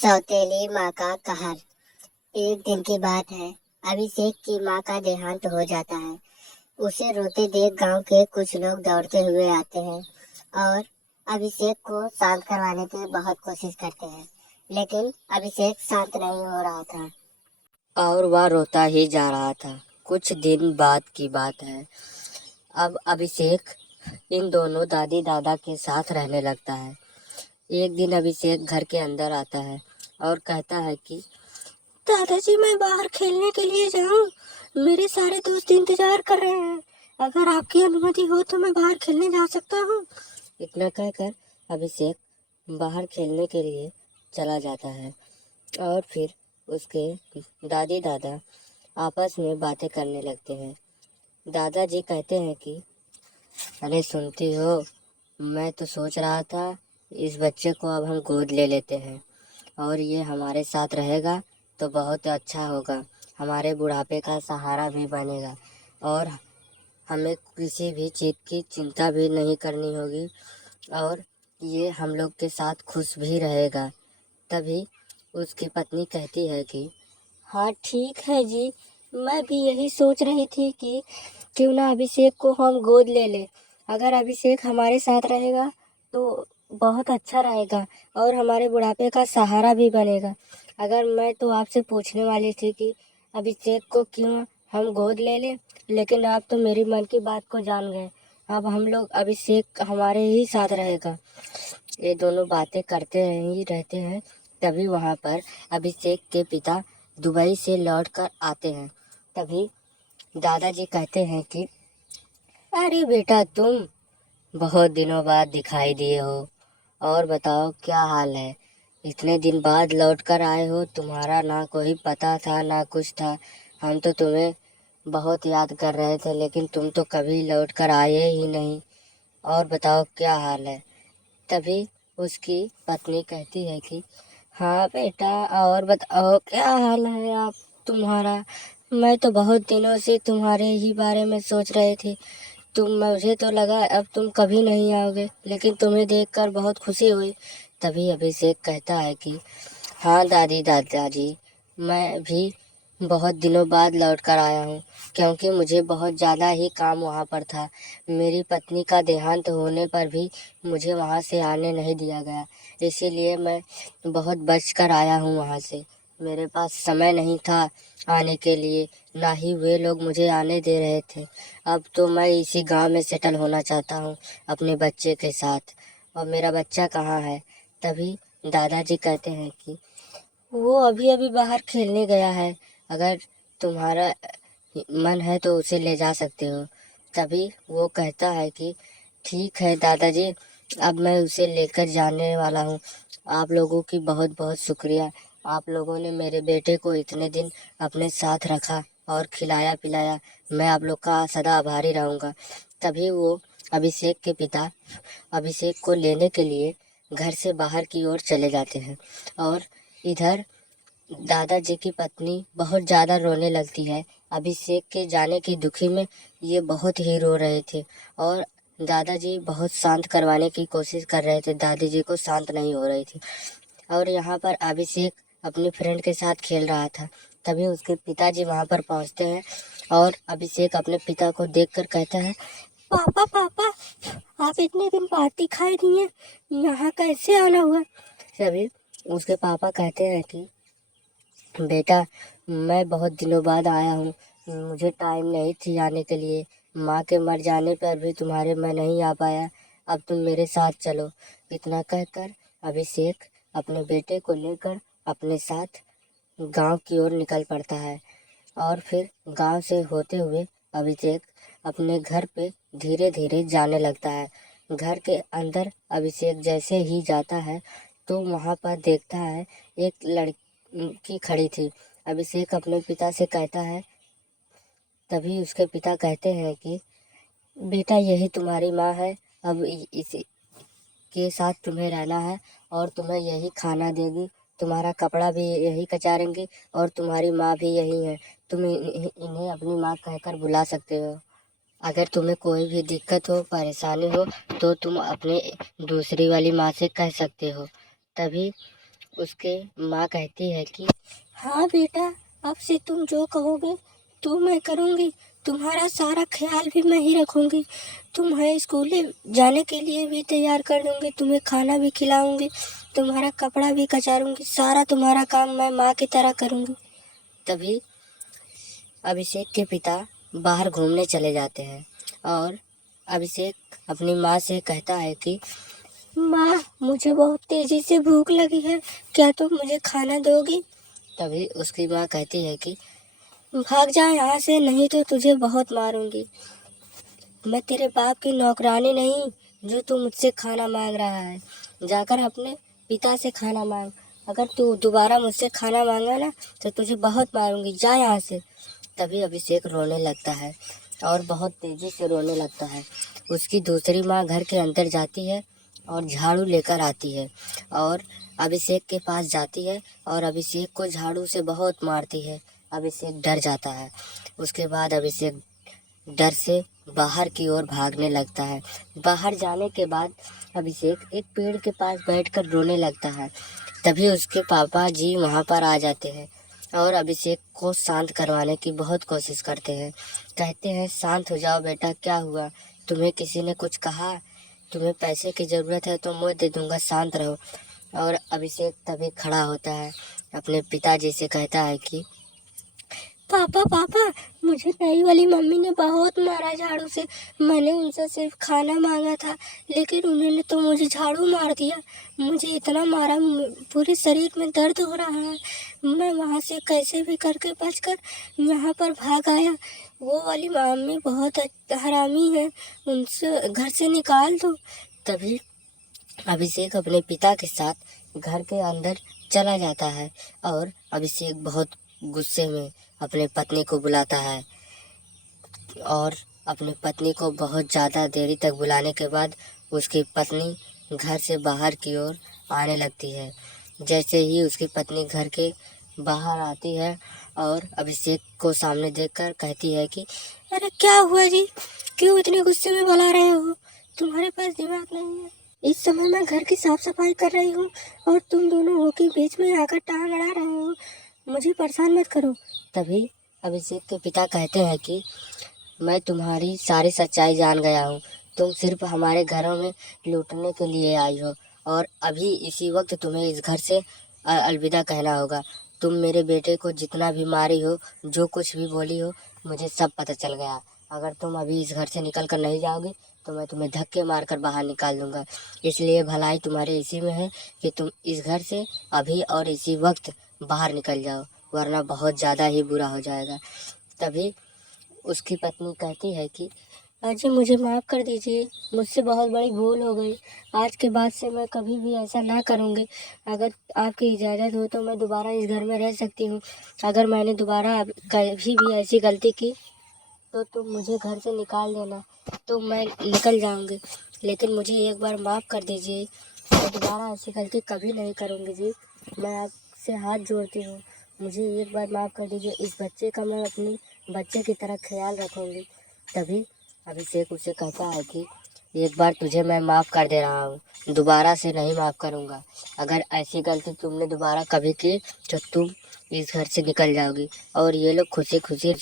सौतेली माँ का कहर। एक दिन की बात है। अभिषेक की माँ का देहांत हो जाता है। उसे रोते देख गांव के कुछ लोग दौड़ते हुए आते हैं और अभिषेक को शांत करवाने की बहुत कोशिश करते हैं, लेकिन अभिषेक शांत नहीं हो रहा था और वह रोता ही जा रहा था। कुछ दिन बाद की बात है। अब अभिषेक इन दोनों दादी दादा के साथ रहने लगता है। एक दिन अभिषेक घर के अंदर आता है और कहता है कि दादाजी, मैं बाहर खेलने के लिए जाऊं? मेरे सारे दोस्त इंतजार कर रहे हैं। अगर आपकी अनुमति हो तो मैं बाहर खेलने जा सकता हूँ। इतना कहकर अभिषेक बाहर खेलने के लिए चला जाता है और फिर उसके दादी दादा आपस में बातें करने लगते हैं। दादाजी कहते हैं कि अरे सुनती हो, मैं तो सोच रहा था इस बच्चे को अब हम गोद ले लेते हैं और ये हमारे साथ रहेगा तो बहुत अच्छा होगा। हमारे बुढ़ापे का सहारा भी बनेगा और हमें किसी भी चीज़ की चिंता भी नहीं करनी होगी और ये हम लोग के साथ खुश भी रहेगा। तभी उसकी पत्नी कहती है कि हाँ ठीक है जी, मैं भी यही सोच रही थी कि क्यों ना अभिषेक को हम गोद ले लें। अगर अभिषेक हमारे साथ रहेगा तो बहुत अच्छा रहेगा और हमारे बुढ़ापे का सहारा भी बनेगा। अगर मैं तो आपसे पूछने वाली थी कि अभिषेक को क्यों हम गोद ले लें, लेकिन आप तो मेरी मन की बात को जान गए। अब हम लोग अभिषेक हमारे ही साथ रहेगा। ये दोनों बातें करते ही रहते हैं। तभी वहाँ पर अभिषेक के पिता दुबई से लौटकर आते हैं। तभी दादाजी कहते हैं कि अरे बेटा, तुम बहुत दिनों बाद दिखाई दिए हो और बताओ क्या हाल है। इतने दिन बाद लौट कर आए हो, तुम्हारा ना कोई पता था ना कुछ था। हम तो तुम्हें बहुत याद कर रहे थे, लेकिन तुम तो कभी लौट कर आए ही नहीं। और बताओ क्या हाल है। तभी उसकी पत्नी कहती है कि हाँ बेटा, और बताओ क्या हाल है आप तुम्हारा। मैं तो बहुत दिनों से तुम्हारे ही बारे में सोच रही थी। मुझे तो लगा अब तुम कभी नहीं आओगे, लेकिन तुम्हें देखकर बहुत खुशी हुई। तभी अभिषेक कहता है कि हाँ दादी दादाजी, मैं भी बहुत दिनों बाद लौट कर आया हूँ, क्योंकि मुझे बहुत ज़्यादा ही काम वहाँ पर था। मेरी पत्नी का देहांत होने पर भी मुझे वहाँ से आने नहीं दिया गया, इसीलिए मैं बहुत बच कर आया हूँ वहाँ से। मेरे पास समय नहीं था आने के लिए, ना ही वे लोग मुझे आने दे रहे थे। अब तो मैं इसी गांव में सेटल होना चाहता हूँ अपने बच्चे के साथ। और मेरा बच्चा कहाँ है। तभी दादाजी कहते हैं कि वो अभी अभी बाहर खेलने गया है। अगर तुम्हारा मन है तो उसे ले जा सकते हो। तभी वो कहता है कि ठीक है दादाजी, अब मैं उसे लेकर जाने वाला हूँ। आप लोगों की बहुत बहुत शुक्रिया। आप लोगों ने मेरे बेटे को इतने दिन अपने साथ रखा और खिलाया पिलाया। मैं आप लोग का सदा आभारी रहूँगा। तभी वो अभिषेक के पिता अभिषेक को लेने के लिए घर से बाहर की ओर चले जाते हैं और इधर दादाजी की पत्नी बहुत ज़्यादा रोने लगती है। अभिषेक के जाने की दुखी में ये बहुत ही रो रहे थे और दादाजी बहुत शांत करवाने की कोशिश कर रहे थे। दादी जी को शांत नहीं हो रही थी और यहाँ पर अभिषेक अपनी फ्रेंड के साथ खेल रहा था। तभी उसके पिताजी वहाँ पर पहुँचते हैं और अभिषेक अपने पिता को देखकर कहता है, पापा पापा, आप इतने दिन बाद दिखाई दिए, यहाँ कैसे आना हुआ। तभी उसके पापा कहते हैं कि बेटा, मैं बहुत दिनों बाद आया हूँ। मुझे टाइम नहीं थी आने के लिए। माँ के मर जाने पर भी तुम्हारे मैं नहीं आ पाया। अब तुम मेरे साथ चलो। इतना कहकर अभिषेक अपने बेटे को लेकर अपने साथ गांव की ओर निकल पड़ता है और फिर गांव से होते हुए अभिषेक अपने घर पे धीरे धीरे जाने लगता है। घर के अंदर अभिषेक जैसे ही जाता है तो वहाँ पर देखता है एक लड़की खड़ी थी। अभिषेक अपने पिता से कहता है। तभी उसके पिता कहते हैं कि बेटा, यही तुम्हारी माँ है। अब इसी के साथ तुम्हें रहना है और तुम्हें यही खाना देगी। तुम्हारा कपड़ा भी यही कचारेंगे और तुम्हारी माँ भी यही है। तुम इन्हें अपनी माँ कहकर बुला सकते हो। अगर तुम्हें कोई भी दिक्कत हो, परेशानी हो, तो तुम अपने दूसरी वाली माँ से कह सकते हो। तभी उसके माँ कहती है कि हाँ बेटा, अब से तुम जो कहोगे तो मैं करूँगी। तुम्हारा सारा ख्याल भी मैं ही रखूँगी। तुम्हें स्कूल जाने के लिए भी तैयार कर दूँगी, तुम्हें खाना भी खिलाऊँगी, तुम्हारा कपड़ा भी कचारूँगी, सारा तुम्हारा काम मैं माँ की तरह करूँगी। तभी अभिषेक के पिता बाहर घूमने चले जाते हैं और अभिषेक अपनी माँ से कहता है कि माँ, मुझे बहुत तेजी से भूख लगी है, क्या तुम मुझे खाना दोगी? तभी उसकी माँ कहती है कि भाग जा यहाँ से, नहीं तो तुझे बहुत मारूंगी। मैं तेरे बाप की नौकरानी नहीं जो तू मुझसे खाना मांग रहा है। जाकर अपने पिता से खाना मांग। अगर तू दोबारा मुझसे खाना मांगा ना तो तुझे बहुत मारूंगी, जा यहाँ से। तभी अभिषेक रोने लगता है और बहुत तेजी से रोने लगता है। उसकी दूसरी माँ घर के अंदर जाती है और झाड़ू लेकर आती है और अभिषेक के पास जाती है और अभिषेक को झाड़ू से बहुत मारती है। अभिषेक डर जाता है। उसके बाद अभिषेक डर से बाहर की ओर भागने लगता है। बाहर जाने के बाद अभिषेक एक पेड़ के पास बैठकर रोने लगता है। तभी उसके पापा जी वहाँ पर आ जाते हैं और अभिषेक को शांत करवाने की बहुत कोशिश करते हैं। कहते हैं शांत हो जाओ बेटा, क्या हुआ? तुम्हें किसी ने कुछ कहा? तुम्हें पैसे की ज़रूरत है तो मैं दे दूँगा, शांत रहो। और अभिषेक तभी खड़ा होता है, अपने पिताजी से कहता है कि पापा पापा, मुझे नई वाली मम्मी ने बहुत मारा झाड़ू से। मैंने उनसे सिर्फ खाना मांगा था, लेकिन उन्होंने तो मुझे झाड़ू मार दिया। मुझे इतना मारा, पूरे शरीर में दर्द हो रहा है। मैं वहाँ से कैसे भी करके बचकर यहाँ पर भाग आया। वो वाली मम्मी बहुत हरामी है, उनसे घर से निकाल दो। तभी अभिषेक अपने पिता के साथ घर के अंदर चला जाता है और अभिषेक बहुत गुस्से में अपने पत्नी को बुलाता है और अपनी पत्नी को बहुत ज़्यादा देरी तक बुलाने के बाद उसकी पत्नी घर से बाहर की ओर आने लगती है। जैसे ही उसकी पत्नी घर के बाहर आती है और अभिषेक को सामने देखकर कहती है कि अरे क्या हुआ जी, क्यों इतने गुस्से में बुला रहे हो? तुम्हारे पास दिमाग नहीं है? इस समय मैं घर की साफ सफाई कर रही हूँ और तुम दोनों हो के बीच में आकर टांग अड़ा रहे हो। मुझे परेशान मत करो। तभी अभिषेक के पिता कहते हैं कि मैं तुम्हारी सारी सच्चाई जान गया हूँ। तुम सिर्फ हमारे घरों में लूटने के लिए आई हो और अभी इसी वक्त तुम्हें इस घर से अलविदा कहना होगा। तुम मेरे बेटे को जितना भी मारी हो, जो कुछ भी बोली हो, मुझे सब पता चल गया। अगर तुम अभी इस घर से निकल कर नहीं जाओगे तो मैं तुम्हें धक्के मारकर बाहर निकाल दूंगा। इसलिए भलाई तुम्हारे इसी में है कि तुम इस घर से अभी और इसी वक्त बाहर निकल जाओ, वरना बहुत ज़्यादा ही बुरा हो जाएगा। तभी उसकी पत्नी कहती है कि अजी मुझे माफ़ कर दीजिए, मुझसे बहुत बड़ी भूल हो गई। आज के बाद से मैं कभी भी ऐसा ना करूँगी। अगर आपकी इजाज़त हो तो मैं दोबारा इस घर में रह सकती हूँ। अगर मैंने दोबारा कभी भी ऐसी गलती की तो तुम मुझे घर से निकाल देना, तो मैं निकल जाऊँगी। लेकिन मुझे एक बार माफ़ कर दीजिए, मैं दोबारा ऐसी गलती कभी नहीं करूँगी जी। मैं आपसे हाथ जोड़ती हूँ, मुझे एक बार माफ़ कर दीजिए। इस बच्चे का मैं अपनी बच्चे की तरह ख्याल रखूँगी। तभी अभिषेक उसे कहता है कि एक बार तुझे मैं माफ़ कर दे रहा हूँ, दोबारा से नहीं माफ़ करूँगा। अगर ऐसी गलती तुमने दोबारा कभी की तो तुम इस घर से निकल जाओगी। और ये लोग खुशी खुशी